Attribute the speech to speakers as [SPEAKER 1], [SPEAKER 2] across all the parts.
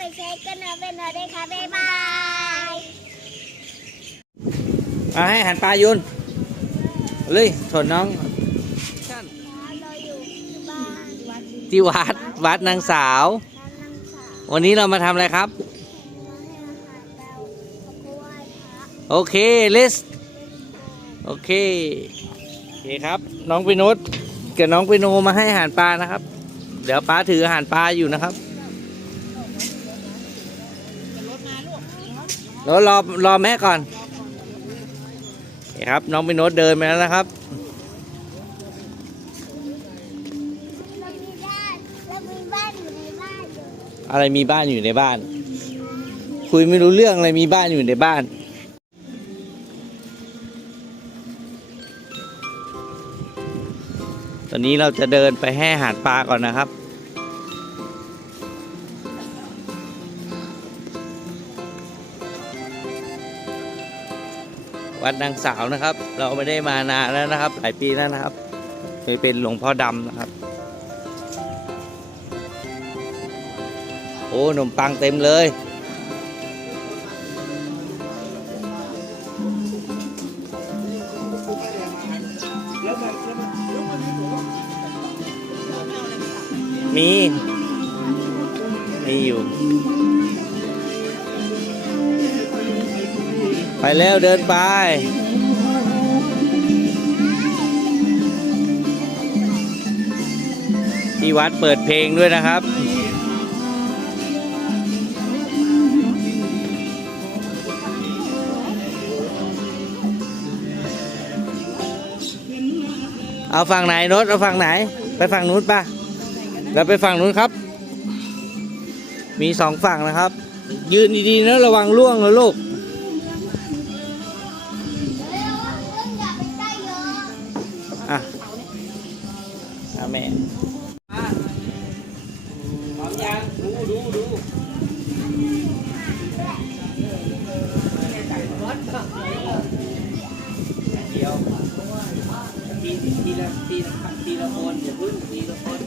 [SPEAKER 1] กดแชร์กันนะเป็นหน่อยด้วยค่ะ บ๊ายบาย
[SPEAKER 2] เอาให้อาหันปลายุนเลยชนน้อง
[SPEAKER 1] เราอยู่ที่บ้านวัด
[SPEAKER 2] ที่วัดวัดนางสาว
[SPEAKER 1] ร้านนังสาว
[SPEAKER 2] วันนี้เรามาทำอะไรครับ
[SPEAKER 1] มาให้อาหารเราขอบคุณไหว้พระ
[SPEAKER 2] โอเคเลสโอเค โอเคครับ น้องปินุชกับน้องปิโนมาให้อาหารปลานะครับ เดี๋ยวป้าถืออาหารปลาอยู่นะครับ รถรอรอแม่ก่อนโอเคครับ น้องปินุชเดินไปแล้วนะครับ
[SPEAKER 1] เรามีบ้านเรามีบ้านอยู่ในบ้านอยู่
[SPEAKER 2] อะไรมีบ้านอยู่ในบ้าน คุยไม่รู้เรื่องอะไรมีบ้านอยู่ในบ้าน ตอนนี้เราจะเดินไปให้อาหารปลาก่อนนะครับ วัดนางสาวนะครับ เราไม่ได้มานานแล้วนะครับ หลายปีแล้วนะครับเคยเป็นหลวงพ่อดำนะครับ โอ้ขนมปังเต็มเลย มีมี ไปแล้วเดินไป ที่วัดเปิดเพลงด้วยนะครับ เอาฝั่งไหนโนตเอาฝั่งไหน ไปฝั่งนู้นป่ะเราไปฝั่งนู้นครับ มีสองฝั่งนะครับ ยืนดีๆนะระวังล่วงนะลูก
[SPEAKER 1] อะ
[SPEAKER 2] อะแม่พร้อมยังดูดูดูเดียวทีทีละทีละทีละคนอย่าพึ่งทีละคน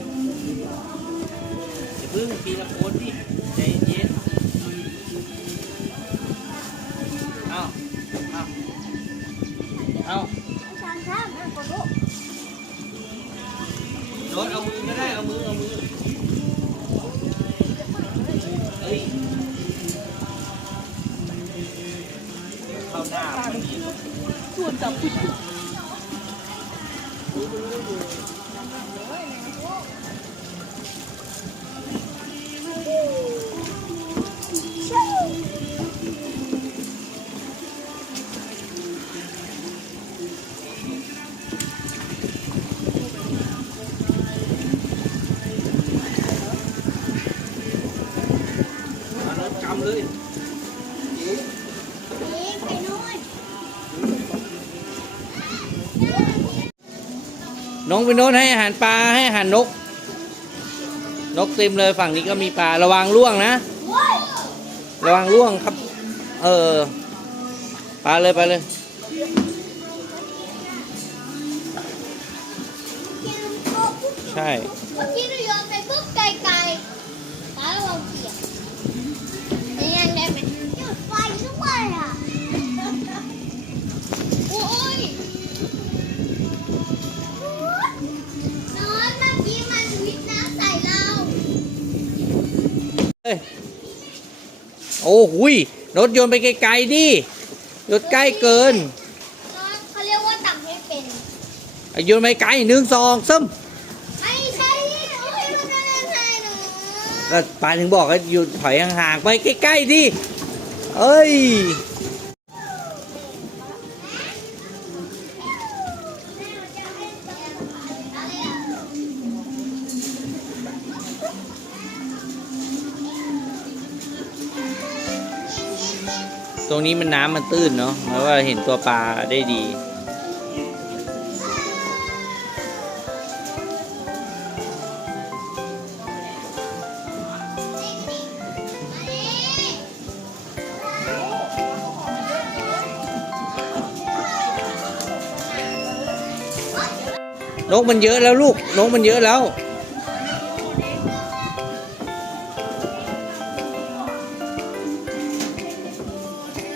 [SPEAKER 2] อย่าพึ่งทีละคนดิ
[SPEAKER 1] ก็
[SPEAKER 2] ได้เอามือเอามือ น้องไปโน้นให้อาหารปลาให้อาหารนก นกเต็มเลยฝั่งนี้ก็มีปลาระวังล่วงนะ ระวังล่วงครับ เออปลาเลยไปเลยใช่
[SPEAKER 1] โอ้
[SPEAKER 2] หุยรถโยนไปไกลๆดิรถใกล้เกิน
[SPEAKER 1] นอนเขาเรียกว่าตักไม่เป็น
[SPEAKER 2] อะโยนไปไกลหนึ่งสองซ้
[SPEAKER 1] ไม่ใช่โอ้ยมันไม่ได้ใช่หนูำ
[SPEAKER 2] ก็ปลาถึงบอกให้หยุดถอยห่างๆไปใกล้ๆดิเอ้ย รงนี้มันน้ำมันตื้นเนาะแล้วว่าเห็นตัวปลาได้ดีนกมันเยอะแล้วลูกนกมันเยอะแล้ว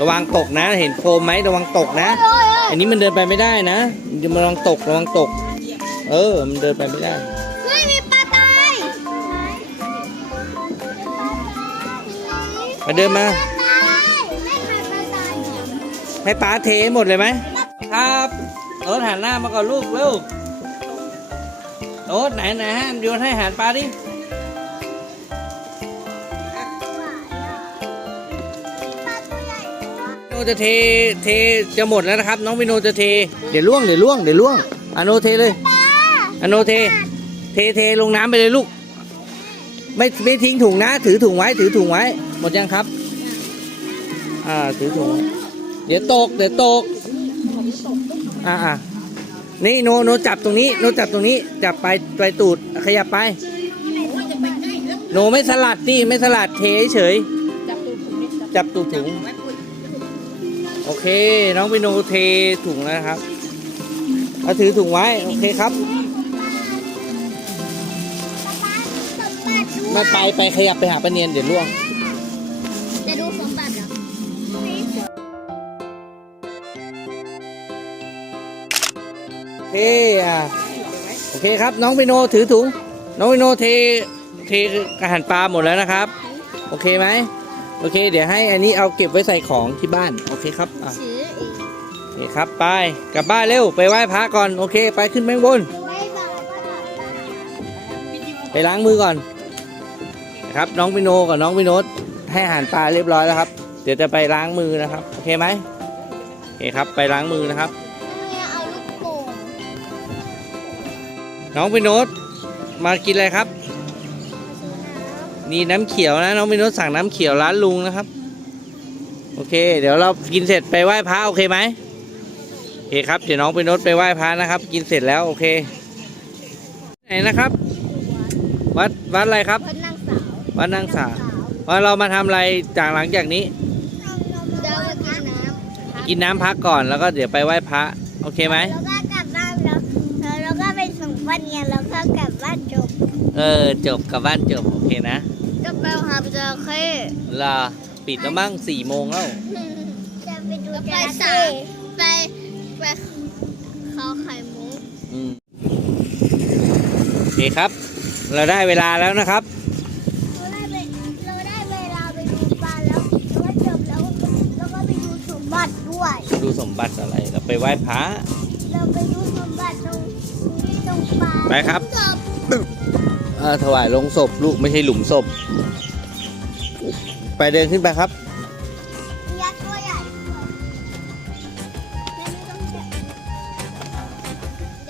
[SPEAKER 2] ระวังตกนะ เห็นโฟมไหมระวังตกนะ
[SPEAKER 1] โอ้ยโอ้ย
[SPEAKER 2] อันนี้มันเดินไปไม่ได้นะมันจะระวังตกระวังตก เออ มันเดินไปไม่ได้
[SPEAKER 1] เฮ้ยมีปลาตาย
[SPEAKER 2] มาเดินมา
[SPEAKER 1] ปลาตายไม่ใครปลาตายเนี่ย
[SPEAKER 2] ให้ป้าเทหมดเลยไหมครับโน้ตหันหน้ามาก่อนลูกเร็วโน้ตไหนไหนฮะโยนให้อาหารปลาดิ นจะเทเทจะหมดแล้วนะครับ น้องวิโนจะเท เดี๋ยวล่วงเดี๋ยวล่วงเดี๋ยวล่วงอโนเทเลย
[SPEAKER 1] ปลา
[SPEAKER 2] อโนเท เทเทลงน้ำไปเลยลูก ไม่ไม่ทิ้งถุงนะ ถือถุงไว้ ถือถุงไว้ หมดยังครับ อ่าถือถุง เดี๋ยวตกเดี๋ยวตก อ่าอ่านี่โนโนจับตรงนี้โนจับตรงนี้จับไปไปตูดขยับไปโนไม่สลัดนี่ไม่สลัดเทเฉยจับตูดถุง โอเค น้องวิโนเทถุงแล้วนะครับเอาถือถุงไว้ โอเคครับ
[SPEAKER 1] ปลาสมบัติด้วย
[SPEAKER 2] ไม่ไปไปขยับไปหาปะเนียนเดี๋ยวล่วง
[SPEAKER 1] จะดูสมบัติเหรอ
[SPEAKER 2] โอเคอะโอเคครับ น้องวิโนถือถุง น้องวิโนเทเทอาหารปลาหมดแล้วนะครับ โอเคไหม โอเค เดี๋ยวให้อันนี้เอาเก็บไว้ใส่ของที่บ้าน โอเคครับอะ
[SPEAKER 1] ถืออีก
[SPEAKER 2] โอเคครับ ไป กลับบ้านเร็ว ไปไหว้พระก่อน โอเค ไปขึ้นแมงบน
[SPEAKER 1] ไม่บอกว่าหลับ
[SPEAKER 2] ไปล้างมือก่อนนะครับน้องวิโนกับน้องวิโนตให้อาหารปลาเรียบร้อยแล้วครับ เดี๋ยวจะไปล้างมือนะครับโอเคไหมโอเคครับไปล้างมือนะครับ
[SPEAKER 1] ไม่เอาลูกโป่ง
[SPEAKER 2] น้องวิโนตมากินอะไรครับ นี่น้ำเขียวนะน้องวิโนตสั่งน้ำเขียวร้านลุงนะครับ โอเค เดี๋ยวเรากินเสร็จไปไหว้พระโอเคไหมโอเคครับเดี๋ยวน้องวิโนตไปไหว้พระนะครับ กินเสร็จแล้วโอเคไหนนะครับ วัดวัดอะไรครับ
[SPEAKER 1] คนนางสาว
[SPEAKER 2] วัดนางสาวว่าเรามาทำอะไรจากหลังจากนี้
[SPEAKER 1] เดี๋ยวมากินน้ำ
[SPEAKER 2] กินน้ำพักก่อนแล้วก็เดี๋ยวไปไหว้พระโอเคไหม
[SPEAKER 1] แล้วก็กลับบ้านแล้วแล้วก็ไปส่งป้าเนียนแล้วก็กลับบ้านจบ
[SPEAKER 2] เออจบกลับบ้านจบโอเคนะ
[SPEAKER 1] ก็ไปหาจระเข้
[SPEAKER 2] ลาปิดแล้วมั้งสี่โมงแล้ว
[SPEAKER 1] จะไปดูจระเข้ไปไปเขาไข่มุก
[SPEAKER 2] อืมโอเคครับ เราได้เวลาแล้วนะครับ
[SPEAKER 1] เราได้ไปเราได้เวลาไปดูปลาแล้วแล้วก็จบแล้วแล้วก็ไปดูสมบัติด้วย
[SPEAKER 2] ดูสมบัติอะไร เราไปไหว้พระ
[SPEAKER 1] เราไปดูสมบัติตรงที่ตรงปลา
[SPEAKER 2] ไปครับ
[SPEAKER 1] จบ
[SPEAKER 2] เออถวายลงศพลูกไม่ใช่หลุมศพ ไปเดินขึ้นไปครับ
[SPEAKER 1] ยักษ์ตัวใหญ่แล้วไม่ต้องแกะ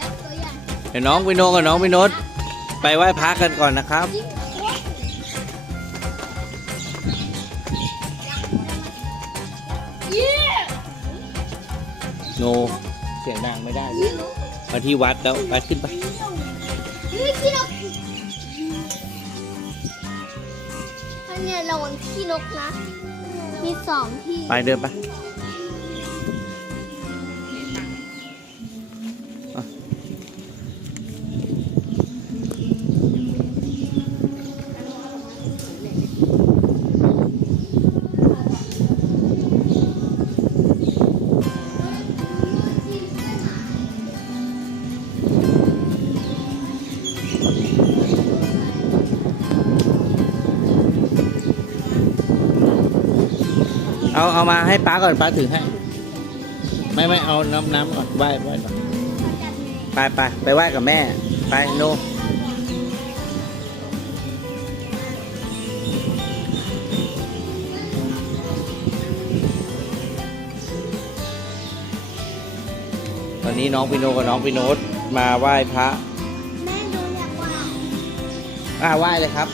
[SPEAKER 1] ยักษ์ตัวใหญ่
[SPEAKER 2] เดี๋ยวน้องวิโนกับน้องวิโนตไปไหว้พระกันก่อนนะครับ
[SPEAKER 1] ยิ่งอ้วนเย้
[SPEAKER 2] โน เสียงดังไม่ได้มาที่วัดแล้วไปขึ้นไป
[SPEAKER 1] เนี้ยระวังขี้นกนะ มีสองที่
[SPEAKER 2] ไปเดินไป เอาเอามาให้ป้าก่อนป้าถือให้ ไม่ไม่เอาน้ำน้ำก่อนไหว้ไหว้ก่อนไปไปไปไหว้กับแม่ ไปโนตอนนี้น้องพิโนกับน้องพิโนตมาไหว้พระ
[SPEAKER 1] แม่ดูอยากว่า
[SPEAKER 2] อ่าไหว้เลยครับ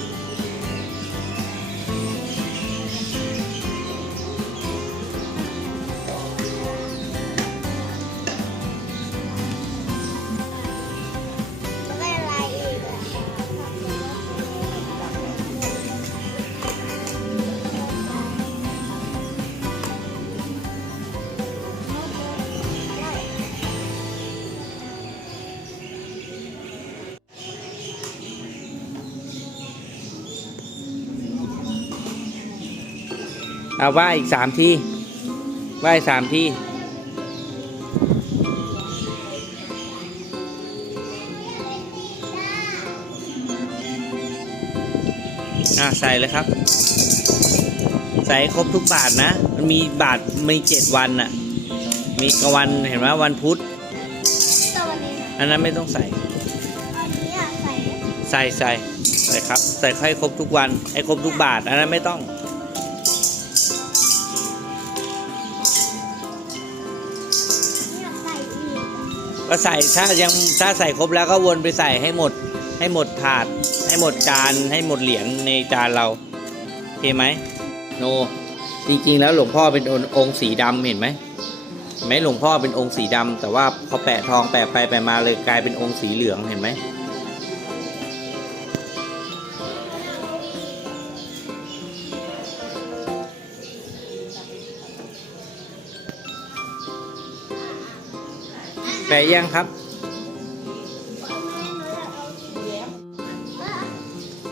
[SPEAKER 1] อ่า
[SPEAKER 2] ไหว้อีกสามทีไหว้สามที่อะใส่เลยครับ ใส่ให้ครบทุกบาทนะ มันมีบาทมีเจ็ดวันน่ะมีกลางวันเห็นไหมวันพุธ
[SPEAKER 1] แต่วันนี้นะ
[SPEAKER 2] อันนั้นไม่ต้องใส่
[SPEAKER 1] อันนี้อะใส่
[SPEAKER 2] ใส่ใส่ใส่ครับ ใส่ให้ครบทุกวันให้ครบทุกบาท อันนั้นไม่ต้อง
[SPEAKER 1] ก็
[SPEAKER 2] ใส่ถ้ายังถ้าใส่ครบแล้วก็วนไปใส่ให้หมด ให้หมดถาด ให้หมดจานให้หมดเหรียญในจานเราโอเคไหมโน จริงๆแล้วหลวงพ่อเป็นองค์สีดำเห็นไหมไหมหลวงพ่อเป็นองค์สีดำแต่ว่าพอแปะทองแปะไปแปะมาเลยกลายเป็นองค์สีเหลืองเห็นไหม แปะยังครับ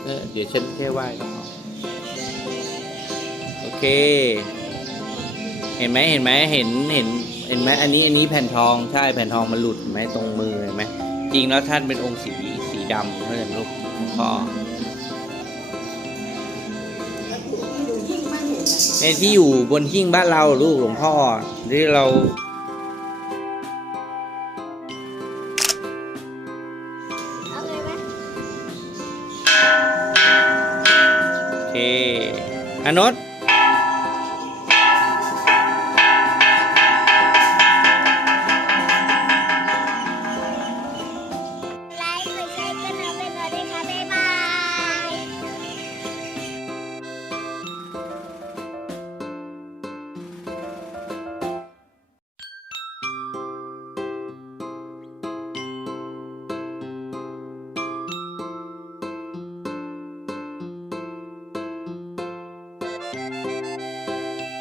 [SPEAKER 2] เออเดี๋ยวฉันแค่ไหว้ก็พอโอเค เห็นไหมเห็นไหมเห็นเห็นเห็นไหมอันนี้อันนี้แผ่นทองใช่แผ่นทองมันหลุดเห็นไหมตรงมือเห็นไหมจริงแล้วท่านเป็นองค์สีสีดำเข้าใจไหมลูกหลวงพ่อในที่อยู่บนหิ้งบ้านเราลูกหลวงพ่อที่เรา
[SPEAKER 1] เอา
[SPEAKER 2] nốt